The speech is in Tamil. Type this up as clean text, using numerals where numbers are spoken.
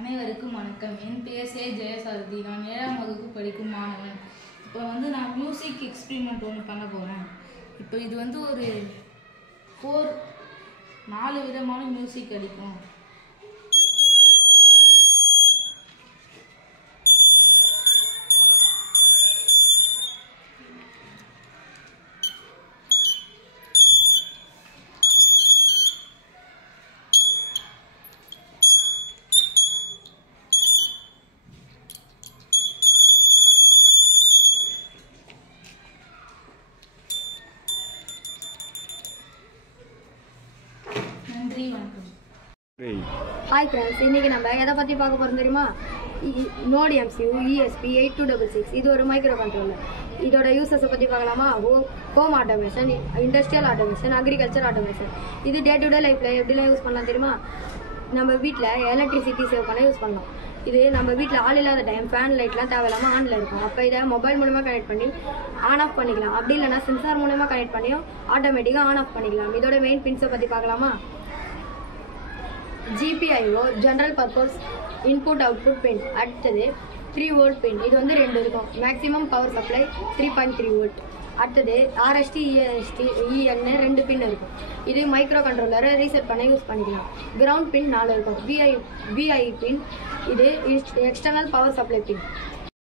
அனைவருக்கும் வணக்கம். என் பெயர் சே ஜெயசாரதி. நான் 7ஆம் வகுப்பு படிக்கும் மாணவன். இப்போ நான் மியூசிக் எக்ஸ்பிரிமெண்ட் ஒன்று பண்ண போகிறேன். இப்போ இது ஒரு 4 விதமான மியூசிக் அடிக்கும். நன்றி, வணக்கம். ஹாய் ஃப்ரெண்ட்ஸ், இன்னைக்கு நம்ம எதை பற்றி பார்க்க போகிறோம் தெரியுமா? Node MCU ESP8266. இது ஒரு மைக்ரோ கண்ட்ரோலர். இதோட யூசஸை பற்றி பார்க்கலாமா? Home automation, industrial automation, agriculture automation. இது டே டு டே லைஃப்பில் எப்படிலாம் யூஸ் பண்ணலாம் தெரியுமா? நம்ம வீட்டில் எலக்ட்ரிசிட்டி சேவ் பண்ண யூஸ் பண்ணலாம். இது நம்ம வீட்டில் ஆள் இல்லாத டைம் ஃபேன் லைட்லாம் தேவையில்லாமல் ஆனில் இருக்கும். அப்போ இதை மொபைல் மூலமாக கனெக்ட் பண்ணி ஆன் ஆஃப் பண்ணிக்கலாம். அப்படி இல்லைனா சென்சார் மூலமாக கனெக்ட் பண்ணியும் ஆட்டோமேட்டிக்காக ஆன் ஆஃப் பண்ணிக்கலாம். இதோட மெயின் பின்ஸை பற்றி பார்க்கலாமா? GPIO general purpose input output pin. அடுத்தது 3 வோல்ட் பின். இது 2 இருக்கும். Maximum power supply 3.3 volt. அடுத்தது RST EN 2 பின் இருக்கும். இது மைக்ரோ கண்ட்ரோலரை ரீசெட் பண்ண யூஸ் பண்ணிக்கலாம். கிரவுண்ட் பின் 4 இருக்கும். VI பின். இது எக்ஸ்டர்னல் பவர் சப்ளை பின்.